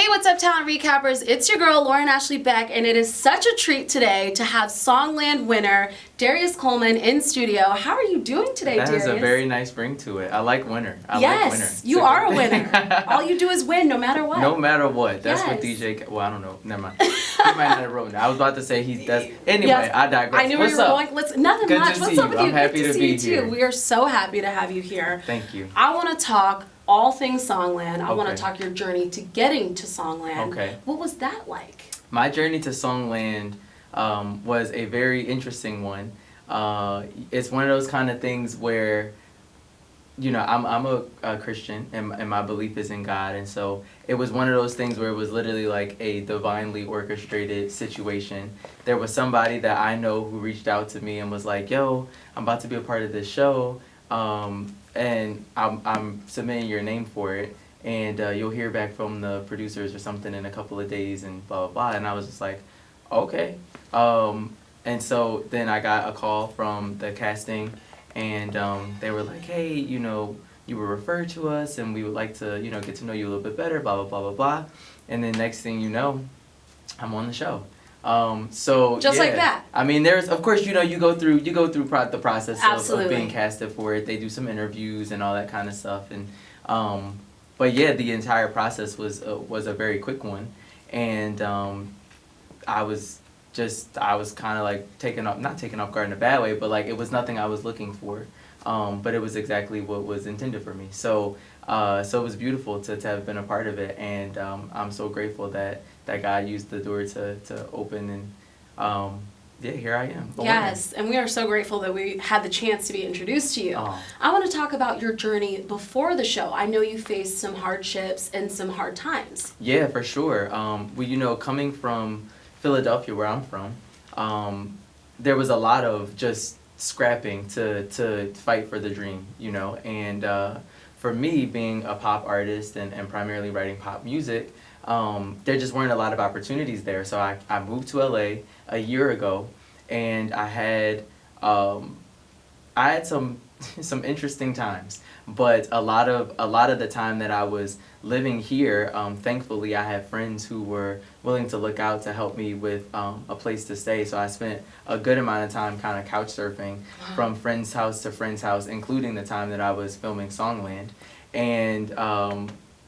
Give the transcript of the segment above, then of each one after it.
Hey, what's up, talent recappers? It's your girl, Lauren Ashley Beck, and it is such a treat today to have Songland winner Darius Coleman in studio. How are you doing today, Darius? That has a very nice ring to it. I like winner. Yes, you are a winner. All you do is win, no matter what. No matter what. That's what Yes. DJ. Well, I don't know. Never mind. He might not have wrote it. I was about to say he does. Anyway, Yes. I digress. I knew where you were going. Nothing Good much. to What's see up you. with you? I'm happy Good to to see be you too. here. We are so happy to have you here. Thank you. I want to talk all things Songland. I want to Okay. talk your journey to getting to Songland. Okay. What was that like? My journey to Songland was a very interesting one. It's one of those kind of things where, you know, I'm a Christian and my belief is in God, and so it was one of those things where it was literally like a divinely orchestrated situation. There was somebody that I know who reached out to me and was like, "Yo, I'm about to be a part of this show, and I'm submitting your name for it, and you'll hear back from the producers or something in a couple of days," and blah blah blah. And I was just like, "Okay." And so then I got a call from the casting, and they were like, "Hey, you know, you were referred to us, and we would like to, you know, get to know you a little bit better, blah, blah, blah, blah, blah." And then next thing you know, I'm on the show. So Just yeah. like that. I mean, there's, of course, you know, you go through the process of Absolutely. being casted for it. They do some interviews and all that kind of stuff. And, but yeah, the entire process was a very quick one. And I was kind of like not taken off guard in a bad way, but like it was nothing I was looking for. But it was exactly what was intended for me. So it was beautiful to have been a part of it, and I'm so grateful that God used the door to open, and yeah, here I am. Yes, and we are so grateful that we had the chance to be introduced to you. Oh. I want to talk about your journey before the show. I know you faced some hardships and some hard times. Yeah, for sure. Well, you know, coming from Philadelphia, where I'm from, there was a lot of just scrapping to fight for the dream, you know, and for me, being a pop artist and primarily writing pop music, there just weren't a lot of opportunities there. So I moved to LA a year ago, and I had some interesting times, but a lot of the time that I was living here, thankfully I had friends who were willing to look out to help me with a place to stay. So I spent a good amount of time kind of couch surfing from friend's house to friend's house, including the time that I was filming Songland. And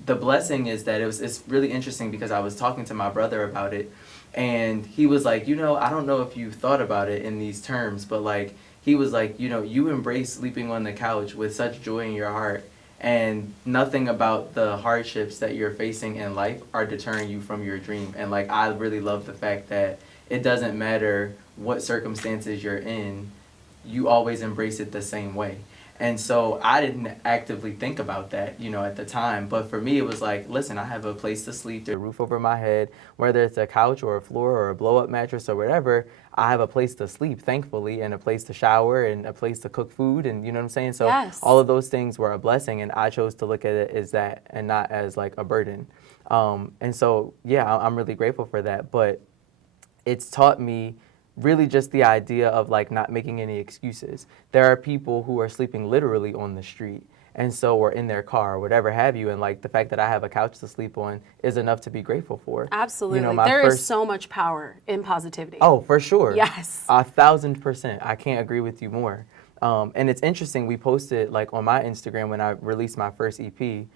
the blessing is that it's really interesting because I was talking to my brother about it, and he was like, you know, I don't know if you've thought about it in these terms, but like, he was like, you know, you embrace sleeping on the couch with such joy in your heart, and nothing about the hardships that you're facing in life are deterring you from your dream. And like, I really love the fact that it doesn't matter what circumstances you're in, you always embrace it the same way. And so I didn't actively think about that, you know, at the time. But for me, it was like, listen, I have a place to sleep, a roof over my head, whether it's a couch or a floor or a blow-up mattress or whatever, I have a place to sleep, thankfully, and a place to shower and a place to cook food, and you know what I'm saying? So Yes. all of those things were a blessing, and I chose to look at it as that and not as like a burden. And so, yeah, I'm really grateful for that. But it's taught me really just the idea of like not making any excuses. There are people who are sleeping literally on the street, and so or in their car or whatever have you, and like the fact that I have a couch to sleep on is enough to be grateful for. Absolutely. You know, There is so much power in positivity. Oh, for sure. Yes. 1,000%. I can't agree with you more. And it's interesting, we posted like on my Instagram when I released my first EP,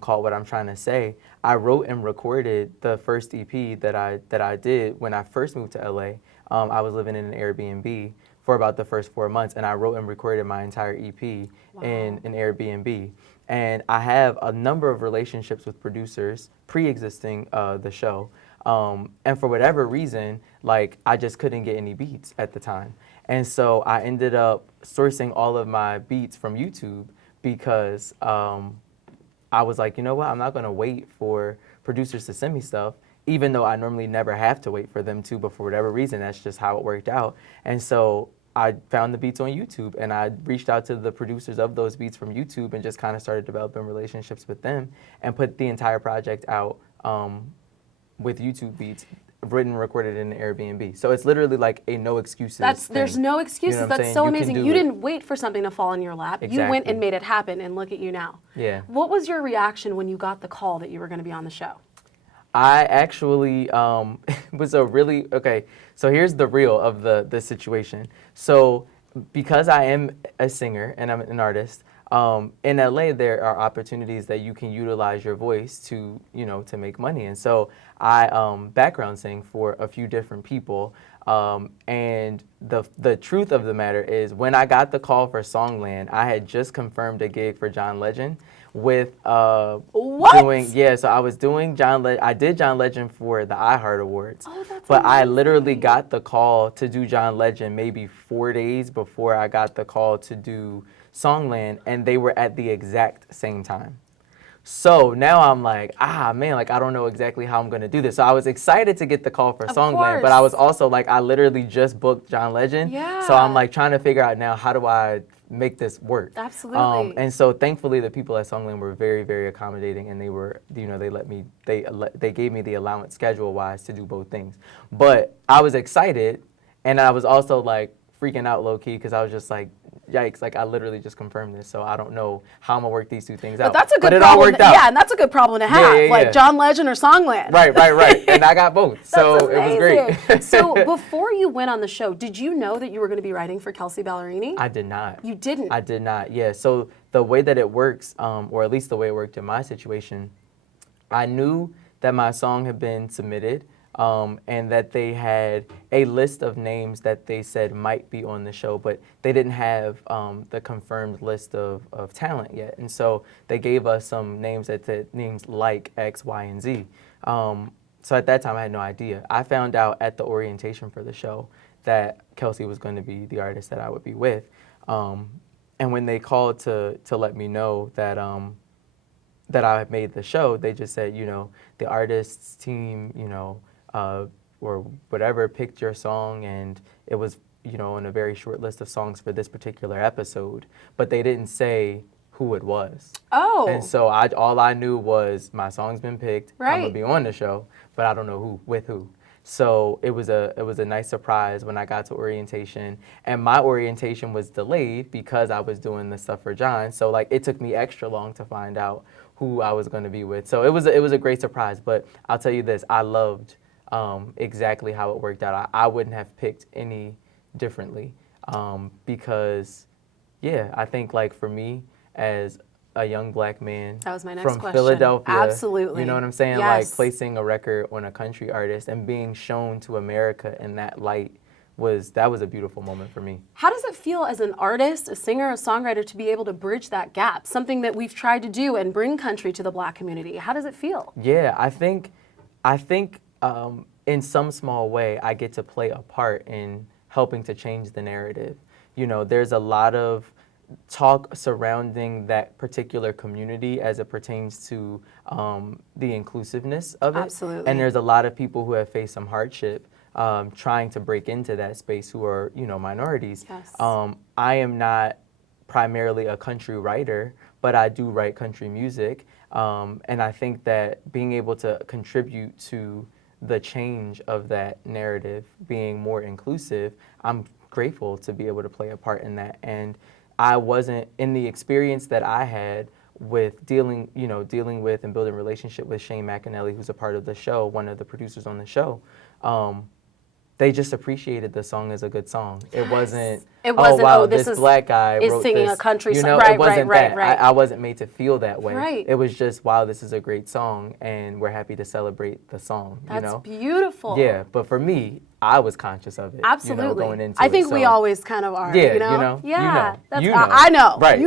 called What I'm Trying to Say. I wrote and recorded the first EP that I did when I first moved to LA. I was living in an Airbnb for about the first 4 months, and I wrote and recorded my entire EP in an Airbnb. And I have a number of relationships with producers pre-existing the show. And for whatever reason, like, I just couldn't get any beats at the time. And so I ended up sourcing all of my beats from YouTube because I was like, you know what, I'm not gonna wait for producers to send me stuff, even though I normally never have to wait for them to, but for whatever reason, that's just how it worked out. And so I found the beats on YouTube, and I reached out to the producers of those beats from YouTube and just kind of started developing relationships with them and put the entire project out with YouTube beats, written and recorded in an Airbnb. So it's literally like a no excuses thing. There's no excuses. You know what I'm That's saying? so You can amazing. do You it. didn't wait for something to fall in your lap. You went Exactly. and made it happen, and look at you now. Yeah. What was your reaction when you got the call that you were going to be on the show? I actually was a really okay. So here's the real of the situation. So because I am a singer and I'm an artist, in LA there are opportunities that you can utilize your voice to to make money. And so I background sing for a few different people. And the truth of the matter is, when I got the call for Songland, I had just confirmed a gig for John Legend with What? so I was doing I did John Legend for the iHeart Awards. Oh, that's but I amazing. literally got the call to do John Legend maybe 4 days before I got the call to do Songland, and they were at the exact same time. So now I'm like, man, like I don't know exactly how I'm gonna do this. So I was excited to get the call for Of Songland, but I was course. also like, I literally just booked John Legend. Yeah. So I'm like trying to figure out now, how do I make this work? Absolutely. And so thankfully the people at Songland were very, very accommodating, and they were, they let me, they gave me the allowance schedule wise to do both things. But I was excited, and I was also like freaking out low key, because I was just like, yikes, like I literally just confirmed this, so I don't know how I'm gonna work these two things out. But that's a good it problem. all worked out. Yeah, and that's a good problem to have. Yeah. Like John Legend or Songland. Right. And I got both. So That's it was amazing. great. So before you went on the show, did you know that you were going to be writing for Kelsea Ballerini? I did not. You didn't? I did not, yeah. So the way that it works, or at least the way it worked in my situation, I knew that my song had been submitted, and that they had a list of names that they said might be on the show, but they didn't have the confirmed list of talent yet. And so they gave us some names that said names like X, Y, and Z. So at that time, I had no idea. I found out at the orientation for the show that Kelsea was going to be the artist that I would be with. And when they called to let me know that that I had made the show, they just said, the artists team, or whatever picked your song, and it was, on a very short list of songs for this particular episode, but they didn't say who it was. Oh. And so all I knew was my song's been picked. Right. I'm gonna be on the show, but I don't know with who. So it was a nice surprise when I got to orientation, and my orientation was delayed because I was doing the stuff for John. So like it took me extra long to find out who I was going to be with. So it was a great surprise. But I'll tell you this, I loved exactly how it worked out. I wouldn't have picked any differently, because I think like for me as a young black man That was my next from question. Philadelphia. Absolutely. You know what I'm saying? Yes. Like placing a record on a country artist and being shown to America in that light was a beautiful moment for me. How does it feel as an artist, a singer, a songwriter to be able to bridge that gap? Something that we've tried to do and bring country to the Black community. How does it feel? Yeah, I think in some small way I get to play a part in helping to change the narrative. There's a lot of talk surrounding that particular community as it pertains to the inclusiveness of it. Absolutely. And there's a lot of people who have faced some hardship trying to break into that space who are, minorities. Yes. I am not primarily a country writer, but I do write country music. And I think that being able to contribute to the change of that narrative being more inclusive, I'm grateful to be able to play a part in that. And I wasn't, in the experience that I had with dealing with and building a relationship with Shane McAnally, who's a part of the show, one of the producers on the show, they just appreciated the song as a good song. It wasn't, this black guy is wrote singing this. a country song. It wasn't that. Right. I wasn't made to feel that way. Right. It was just, wow, this is a great song, and we're happy to celebrate the song. That's beautiful. Yeah, but for me, I was conscious of it. Absolutely. Going into I think it, we so. always kind of are. Yeah, Yeah. you know. I know. Right.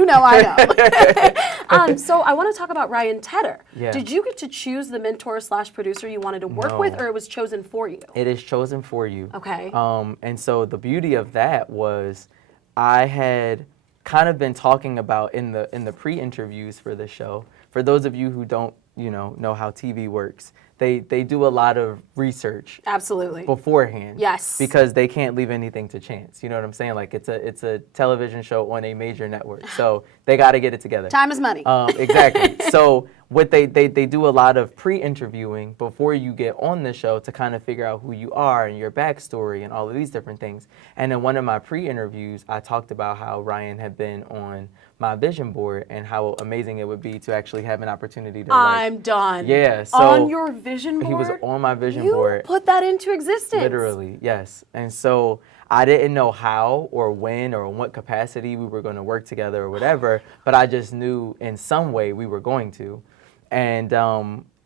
I know. So I want to talk about Ryan Tedder. Yeah. Did you get to choose the mentor/producer you wanted to work No. with, or it was chosen for you? It is chosen for you. Okay. And so the beauty of that was I had kind of been talking about in the pre-interviews for the show. For those of you who don't, know how TV works, they do a lot of research Absolutely. beforehand. Yes. Because they can't leave anything to chance. You know what I'm saying? Like it's a television show on a major network, so they got to get it together. Time is money. Exactly. So what they do a lot of pre-interviewing before you get on the show to kind of figure out who you are and your backstory and all of these different things. And in one of my pre-interviews, I talked about how Ryan had been on my vision board and how amazing it would be to actually have an opportunity to I'm done. Yeah, so on your vision board? He was on my vision you board. Put that into existence. Literally, yes. And so I didn't know how or when or in what capacity we were going to work together or whatever, but I just knew in some way we were going to. And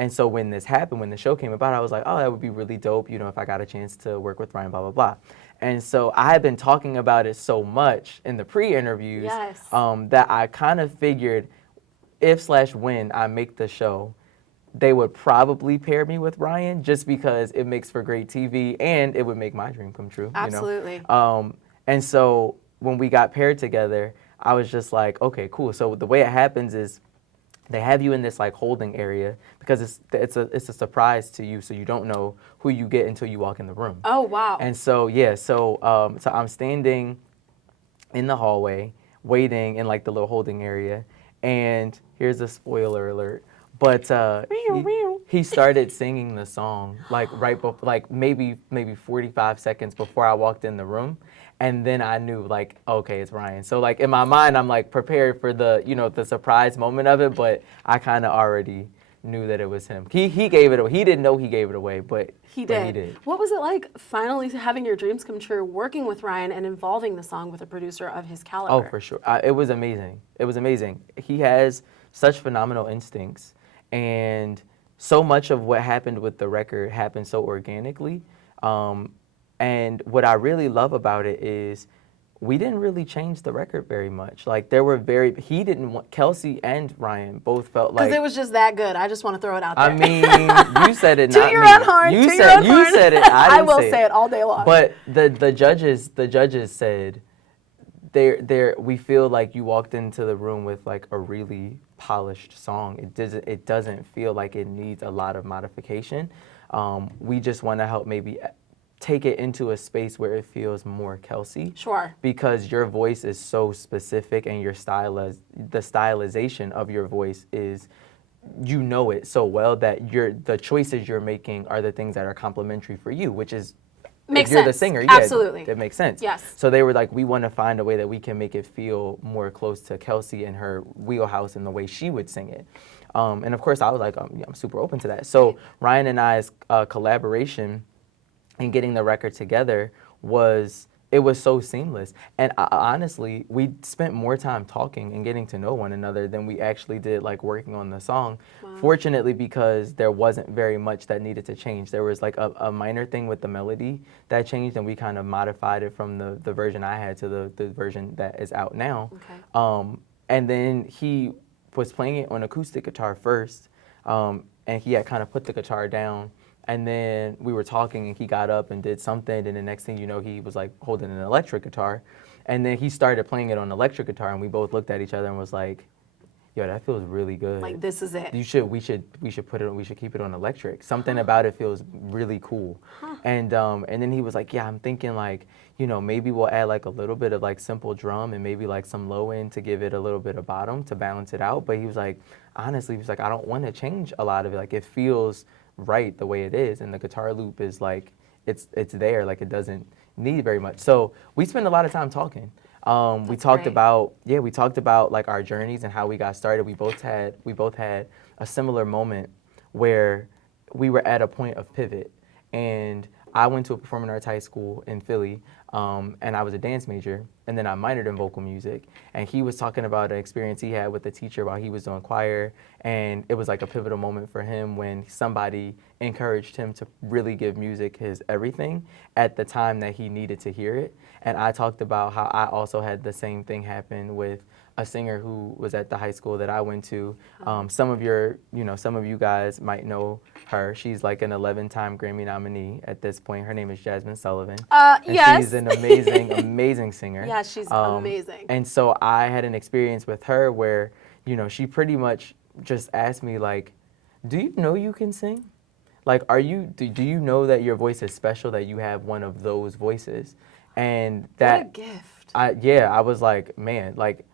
so when this happened, when the show came about, I was like, oh, that would be really dope, you know, if I got a chance to work with Ryan, blah, blah, blah. And so I had been talking about it so much in the pre-interviews that I kind of figured if/when I make the show, they would probably pair me with Ryan just because it makes for great TV and it would make my dream come true. Absolutely. You know? And so when we got paired together, I was just like, okay, cool. So the way it happens is they have you in this like holding area because it's a surprise to you, so you don't know who you get until you walk in the room. Oh wow! And so so I'm standing in the hallway, waiting in like the little holding area, and here's a spoiler alert. But he started singing the song like right before, like maybe 45 seconds before I walked in the room. And then I knew, like, okay, it's Ryan. So, like, in my mind, I'm, like, prepared for the, you know, the surprise moment of it, but I kind of already knew that it was him. He gave it away. He didn't know he gave it away, but he did. What was it like finally having your dreams come true, working with Ryan and involving the song with a producer of his caliber? Oh, for sure. It was amazing. It was amazing. He has such phenomenal instincts, and so much of what happened with the record happened so organically. And what I really love about it is we didn't really change the record very much. Like he didn't want, Kelsea and Ryan both felt like. Because it was just that good. I just want to throw it out there. I mean, you said it, not me. To your own horn. You said it. I will say it all day long. But the judges said we feel like you walked into the room with like a really polished song. It doesn't feel like it needs a lot of modification. We just want to help maybe take it into a space where it feels more Kelsea. Sure. Because your voice is so specific and the stylization of your voice is, you know it so well that the choices you're making are the things that are complementary for you, which is, makes if you're sense. the singer, Absolutely. It makes sense. Yes. So they were like, we want to find a way that we can make it feel more close to Kelsea and her wheelhouse and the way she would sing it. And of course I was like, I'm super open to that. So Ryan and I's collaboration and getting the record together was so seamless. And honestly, we spent more time talking and getting to know one another than we actually did like working on the song. Wow. Fortunately, because there wasn't very much that needed to change. There was like a minor thing with the melody that changed, and we kind of modified it from the version I had to the version that is out now. Okay. And then he was playing it on acoustic guitar first, and he had kind of put the guitar down. And then we were talking and he got up and did something, and the next thing you know, he was like holding an electric guitar. And then he started playing it on electric guitar, and we both looked at each other and was like, yo, that feels really good. Like, this is it. We should put it on, we should keep it on electric. Something about it feels really cool. Huh. And then he was like, yeah, I'm thinking like, you know, maybe we'll add like a little bit of like simple drum and maybe like some low end to give it a little bit of bottom to balance it out. But he was like, honestly, he was like, I don't want to change a lot of it. Like, it feels right the way it is, and the guitar loop is like it's there, like it doesn't need very much. So we spent a lot of time talking. We talked about like our journeys and how we got started. We both had a similar moment where we were at a point of pivot, and I went to a performing arts high school in Philly, and I was a dance major, and then I minored in vocal music. And he was talking about an experience he had with a teacher while he was doing choir, and it was like a pivotal moment for him when somebody encouraged him to really give music his everything at the time that he needed to hear it. And I talked about how I also had the same thing happen with a singer who was at the high school that I went to. Some of you guys might know her. She's like an 11-time Grammy nominee at this point. Her name is Jasmine Sullivan. Yes. She's an amazing, amazing singer. Yeah, she's amazing. And so I had an experience with her where, you know, she pretty much just asked me like, do you know you can sing? Like, do you know that your voice is special, that you have one of those voices? And that, what a gift. I was like, man, like,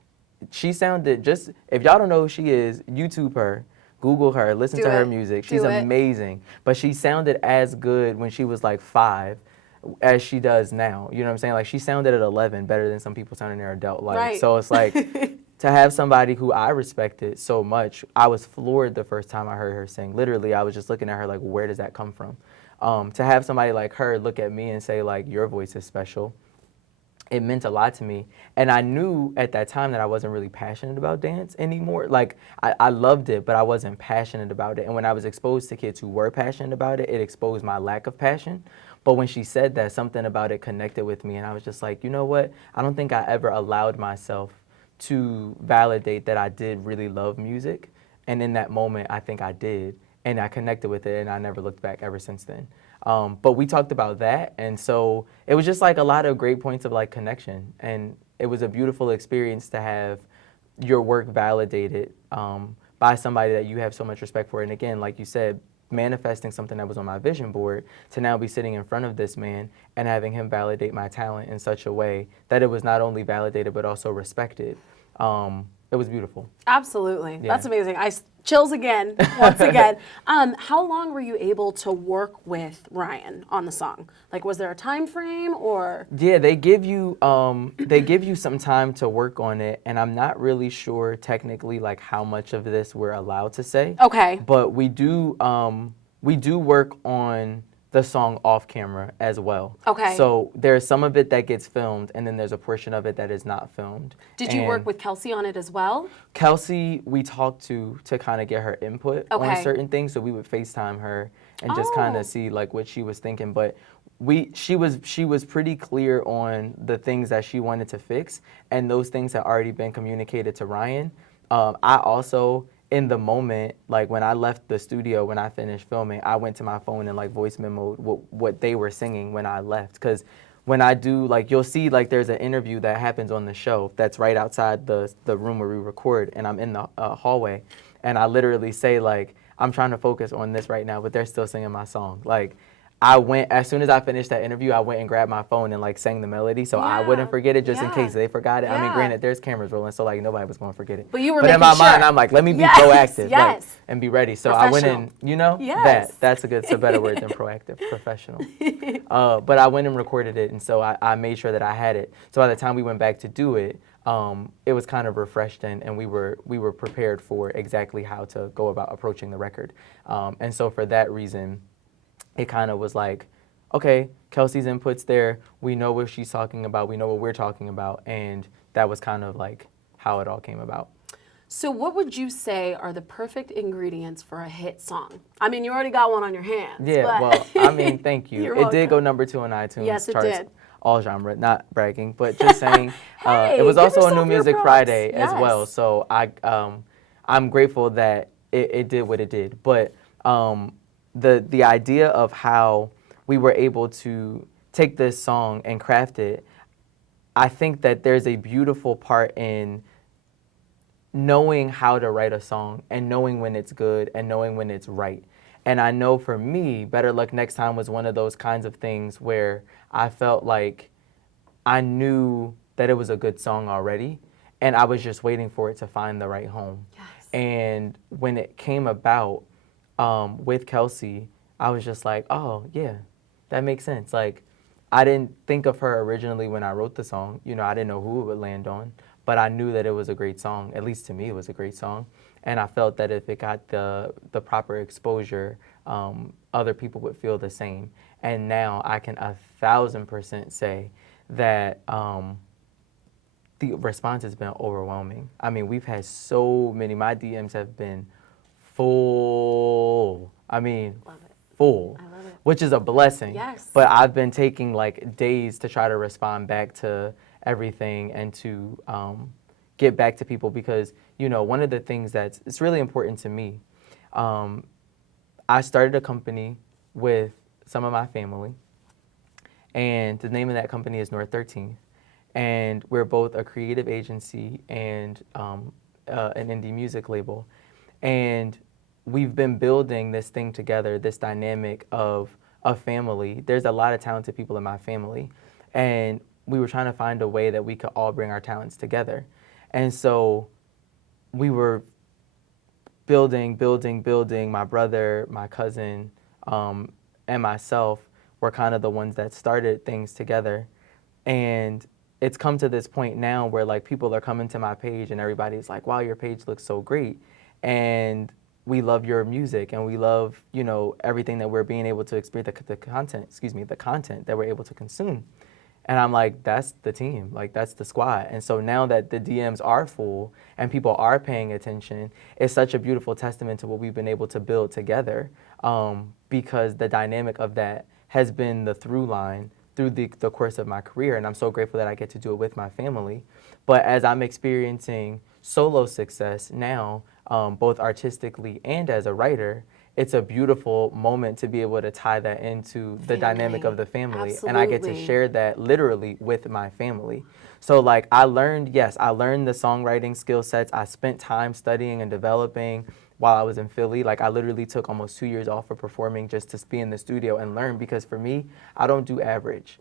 she sounded just, if y'all don't know who she is, YouTube her, Google her, listen Do to her it. music. Do She's it. amazing. But she sounded as good when she was like 5 as she does now. You know what I'm saying? Like she sounded at 11 better than some people sound in their adult life. Right. So it's like to have somebody who I respected so much, I was floored the first time I heard her sing. Literally, I was just looking at her like, where does that come from? To have somebody like her look at me and say like, your voice is special, it meant a lot to me. And I knew at that time that I wasn't really passionate about dance anymore. Like, I loved it, but I wasn't passionate about it. And when I was exposed to kids who were passionate about it, it exposed my lack of passion. But when she said that, something about it connected with me. And I was just like, you know what? I don't think I ever allowed myself to validate that I did really love music. And in that moment, I think I did. And I connected with it, and I never looked back ever since then. But we talked about that, and so it was just like a lot of great points of like connection, and it was a beautiful experience to have your work validated by somebody that you have so much respect for. And again, like you said, manifesting something that was on my vision board to now be sitting in front of this man and having him validate my talent in such a way that it was not only validated but also respected. It was beautiful. Absolutely. Yeah. That's amazing. Chills again, once again. How long were you able to work with Ryan on the song? Like, was there a time frame or? Yeah, they give you some time to work on it, and I'm not really sure technically like how much of this we're allowed to say. Okay. But we do work on the song off camera as well. Okay. So there's some of it that gets filmed, and then there's a portion of it that is not filmed. Did you And work with Kelsea on it as well? Kelsea, we talked to kind of get her input Okay. on certain things, so we would FaceTime her and just kind Oh. of see like what she was thinking. But she was pretty clear on the things that she wanted to fix, and those things had already been communicated to Ryan. I also, in the moment, like when I left the studio, when I finished filming, I went to my phone and like voice memoed what they were singing when I left. Because when I do, like you'll see like there's an interview that happens on the show that's right outside the room where we record, and I'm in the hallway, and I literally say like, I'm trying to focus on this right now, but they're still singing my song. Like, I went, as soon as I finished that interview, I went and grabbed my phone and like sang the melody so I Yeah. wouldn't forget it just in Yeah. case they forgot it. I mean, Yeah. granted, there's cameras rolling, so like nobody was going to forget it. But you were in making my mind, sure. I'm like, let me be Yes, proactive like, yes. and be ready. So I went in, you know, Yes. that's a better word than proactive, professional. But I went and recorded it, and so I made sure that I had it. So by the time we went back to do it, it was kind of refreshed, and we were prepared for exactly how to go about approaching the record. And so for that reason, it kind of was like, okay, Kelsey's input's there. We know what she's talking about. We know what we're talking about. And that was kind of like how it all came about. So what would you say are the perfect ingredients for a hit song? I mean, you already got one on your hands. Yeah, but well, I mean, thank you. You're It did go welcome. #2 on iTunes Yes, it charts, did. all genre, not bragging, but just saying. Hey, it was give also on yourself New your Music props. Friday as well. Yes. So I'm grateful that it did what it did. But the idea of how we were able to take this song and craft it, I think that there's a beautiful part in knowing how to write a song and knowing when it's good and knowing when it's right. And I know for me, Better Luck Next Time was one of those kinds of things where I felt like I knew that it was a good song already, and I was just waiting for it to find the right home. Yes. And when it came about with Kelsea, I was just like, oh, yeah, that makes sense. Like, I didn't think of her originally when I wrote the song. You know, I didn't know who it would land on, but I knew that it was a great song. At least to me, it was a great song. And I felt that if it got the proper exposure, other people would feel the same. And now I can 1,000% say that the response has been overwhelming. I mean, we've had so many. My DMs have been full. I mean, Love it. full, I love it. which is a blessing. Yes. But I've been taking like days to try to respond back to everything and to get back to people because, you know, one of the things it's really important to me, I started a company with some of my family, and the name of that company is North 13th. And we're both a creative agency and an indie music label. And we've been building this thing together, this dynamic of a family. There's a lot of talented people in my family. And we were trying to find a way that we could all bring our talents together. And so we were building. My brother, my cousin, and myself were kind of the ones that started things together. And it's come to this point now where like people are coming to my page and everybody's like, wow, your page looks so great. And we love your music and we love, you know, everything that we're being able to experience, the content that we're able to consume. And I'm like, that's the team, like that's the squad. And so now that the DMs are full and people are paying attention, it's such a beautiful testament to what we've been able to build together, because the dynamic of that has been the through line through the course of my career. And I'm so grateful that I get to do it with my family. But as I'm experiencing solo success now, both artistically and as a writer, it's a beautiful moment to be able to tie that into the dynamic of the family. Absolutely. And I get to share that literally with my family. So like I learned the songwriting skill sets. I spent time studying and developing while I was in Philly. Like I literally took almost 2 years off of performing just to be in the studio and learn, because for me, I don't do average.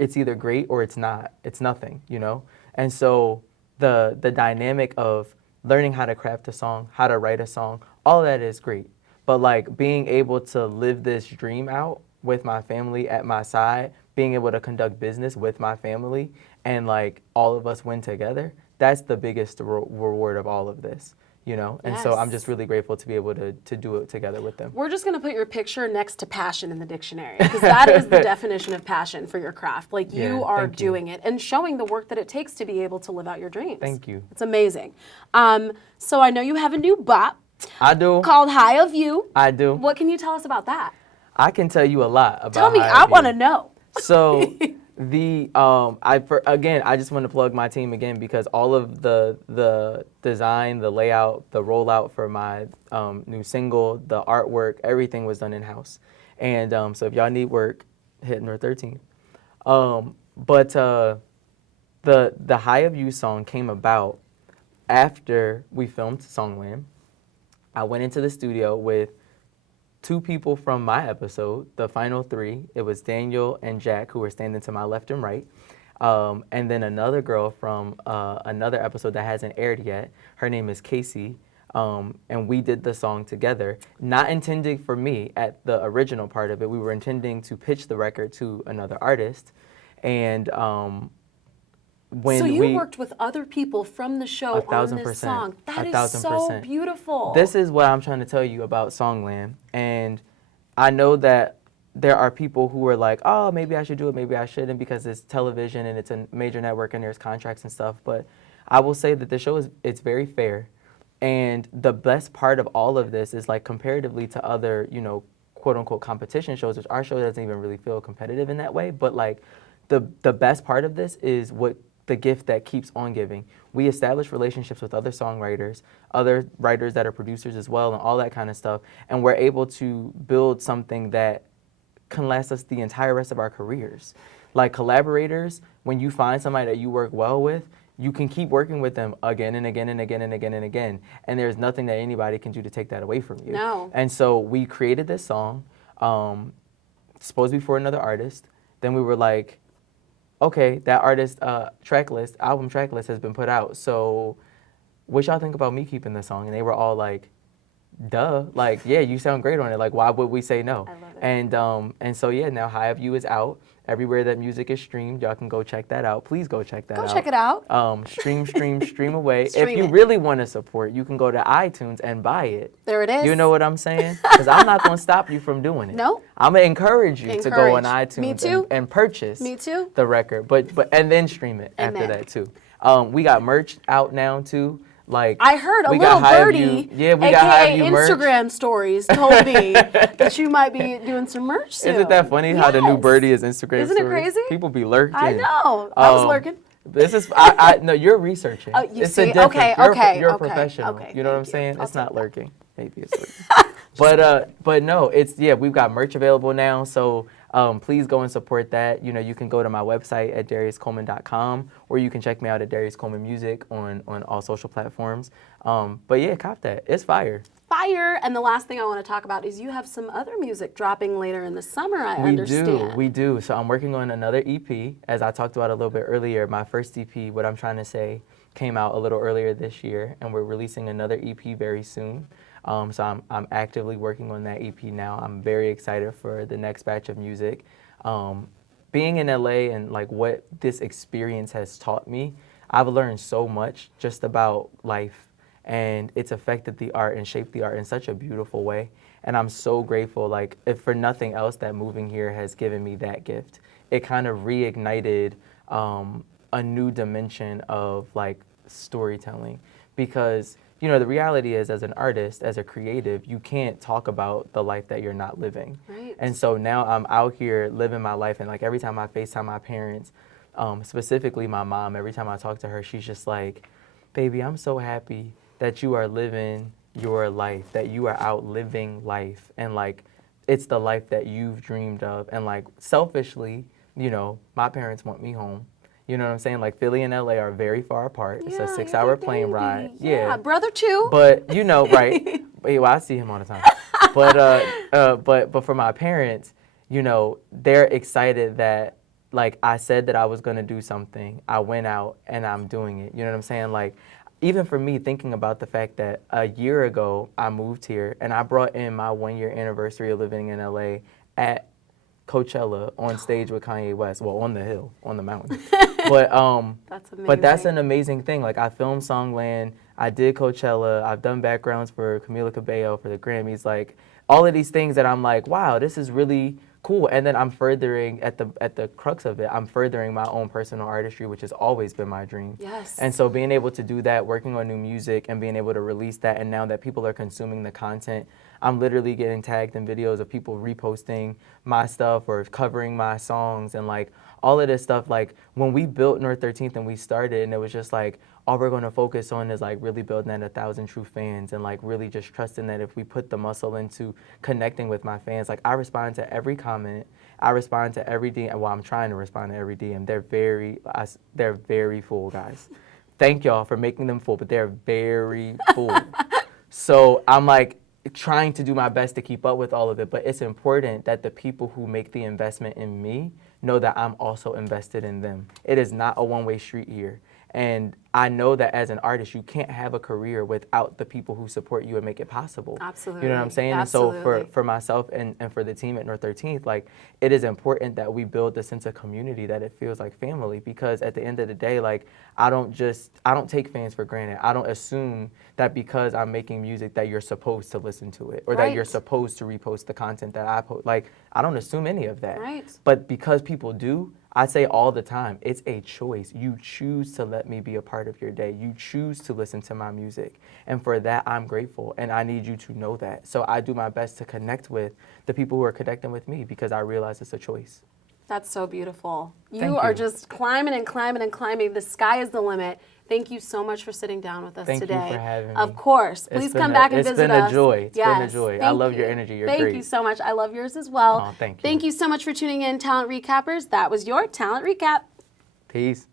It's either great or it's not. It's nothing, you know? And so the dynamic of learning how to craft a song, how to write a song, all that is great. But like being able to live this dream out with my family at my side, being able to conduct business with my family, and like all of us win together, that's the biggest reward of all of this, you know? And so I'm just really grateful to be able to do it together with them. We're just going to put your picture next to passion in the dictionary, because that is the definition of passion for your craft. Like you are doing it and showing the work that it takes to be able to live out your dreams. Thank you. It's amazing. So I know you have a new bop. I do. Called High of You. I do. What can you tell us about that? I can tell you a lot about Tell me, High I of want to You. know. So I just want to plug my team again, because all of the design, the layout, the rollout for my new single, the artwork, everything was done in-house. And so if y'all need work, hit number 13. But the High of You song came about after we filmed Songland. I went into the studio with 2 people from my episode, the final 3. It was Daniel and Jack, who were standing to my left and right. And then another girl from another episode that hasn't aired yet. Her name is Kelsea. And we did the song together, not intending for me at the original part of it. We were intending to pitch the record to another artist. And so you worked with other people from the show on this song. That is so beautiful. This is what I'm trying to tell you about Songland. And I know that there are people who are like, oh, maybe I should do it, maybe I shouldn't, because it's television and it's a major network and there's contracts and stuff. But I will say that the show it's very fair. And the best part of all of this is, like, comparatively to other, you know, quote unquote competition shows, which our show doesn't even really feel competitive in that way. But like the best part of this is what the gift that keeps on giving. We establish relationships with other songwriters, other writers that are producers as well, and all that kind of stuff. And we're able to build something that can last us the entire rest of our careers. Like collaborators, when you find somebody that you work well with, you can keep working with them again and again and again and again and again. And there's nothing that anybody can do to take that away from you. No. And so we created this song, supposed to be for another artist. Then we were like, okay, that artist album track list has been put out. So what y'all think about me keeping the song? And they were all like, duh, like, yeah, you sound great on it. Like, why would we say no? I love it. And so, yeah, now High of You is out. Everywhere that music is streamed, y'all can go check that out. Please go check that out. Go check it out. Stream away. Stream if you it. really want to support, you can go to iTunes and buy it. There it is. You know what I'm saying? Because I'm not going to stop you from doing it. No. I'm going to encourage you to go on Encourage. iTunes Me too. And purchase Me too. the record, but and then stream it after that too. We got merch out now too. Like I heard a we little got High of birdie, You. Yeah, we got High of You merch. Instagram stories told me that you might be doing some merch soon. Isn't that funny how the new birdie is Instagram Isn't it stories? crazy? People be lurking. I know. I was lurking. This is no, you're researching. You it's see? a difference. You're a Okay. professional. Okay, You know what I'm thank you. saying? I'll It's not take that. lurking. Maybe it's lurking. But no, we've got merch available now. So please go and support that. You know, you can go to my website at dariuscoleman.com, or you can check me out at Darius Coleman Music on all social platforms. But yeah, cop that. It's fire. Fire. And the last thing I want to talk about is you have some other music dropping later in the summer, I understand. We do. So I'm working on another EP. As I talked about a little bit earlier, my first EP, what I'm trying to say, came out a little earlier this year, and we're releasing another EP very soon. So I'm actively working on that EP now. I'm very excited for the next batch of music. Being in LA and like what this experience has taught me, I've learned so much just about life, and it's affected the art and shaped the art in such a beautiful way. And I'm so grateful, like, if for nothing else, that moving here has given me that gift. It kind of reignited a new dimension of like storytelling, because you know the reality is, as an artist, as a creative, you can't talk about the life that you're not living. Right. And so now I'm out here living my life, and like every time I FaceTime my parents, specifically my mom, every time I talk to her, she's just like, baby, I'm so happy that you are living your life, that you are out living life, and like it's the life that you've dreamed of. And like selfishly, you know, my parents want me home. You know what I'm saying? Like Philly and LA are very far apart. It's a 6-hour plane ride. Yeah, brother too. But you know, right? Well, I see him all the time. But for my parents, you know, they're excited that like I said that I was gonna do something. I went out and I'm doing it. You know what I'm saying? Like even for me, thinking about the fact that a year ago I moved here and I brought in my 1-year anniversary of living in LA at Coachella on stage with Kanye West. Well, on the hill, on the mountain. But that's amazing. But that's an amazing thing. Like I filmed Songland, I did Coachella, I've done backgrounds for Camila Cabello for the Grammys. Like all of these things that I'm like, wow, this is really cool. And then I'm furthering at the crux of it. I'm furthering my own personal artistry, which has always been my dream. Yes. And so being able to do that, working on new music, and being able to release that, and now that people are consuming the content, I'm literally getting tagged in videos of people reposting my stuff or covering my songs and like all of this stuff. Like when we built North 13th and we started, and it was just like, all we're going to focus on is like really building that 1,000 true fans, and like really just trusting that if we put the muscle into connecting with my fans, like I respond to every comment, I respond to every DM. Well, I'm trying to respond to every DM. They're very full, guys. Thank y'all for making them full, but they're very full. So I'm like trying to do my best to keep up with all of it, but it's important that the people who make the investment in me know that I'm also invested in them. It is not a one-way street here. And I know that as an artist, you can't have a career without the people who support you and make it possible. Absolutely. You know what I'm saying? Absolutely. And so for myself and for the team at North 13th, like it is important that we build the sense of community, that it feels like family, because at the end of the day, like I don't take fans for granted. I don't assume that because I'm making music that you're supposed to listen to it, or that you're supposed to repost the content that I post. Like I don't assume any of that. Right. But because people do, I say all the time, it's a choice. You choose to let me be a part of your day. You choose to listen to my music. And for that, I'm grateful. And I need you to know that. So I do my best to connect with the people who are connecting with me, because I realize it's a choice. That's so beautiful. Thank You are you. just climbing and climbing and climbing. The sky is the limit. Thank you so much for sitting down with us Thank today. you for having me. Of course. Please come back and visit us. It's been a joy. It's been a Yes. joy. I Thank love your you. energy. You're Thank great. you so much. I love yours as well. Thank you. Thank you so much for tuning in, Talent Recappers. That was your Talent Recap. Peace.